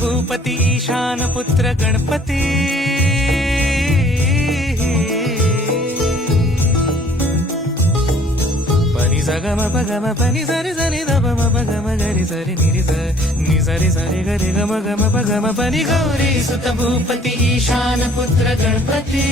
भूपती ईशान पुत्र गणपती पनी सगम पगम पनी सरी सरी दब पगम गरी सरी निरी नि सरी सरी गरी गम गम पगम पनी गौरी सुत भूपती ईशान पुत्र गणपती